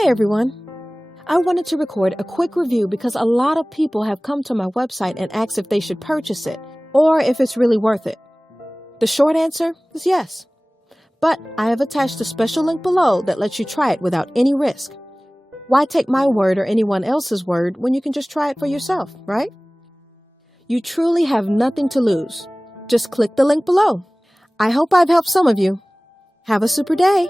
Hey everyone! I wanted to record a quick review because a lot of people have come to my website and asked if they should purchase it or if it's really worth it. The short answer is yes. But I have attached a special link below that lets you try it without any risk. Why take my word or anyone else's word when you can just try it for yourself, right? You truly have nothing to lose. Just click the link below. I hope I've helped some of you. Have a super day!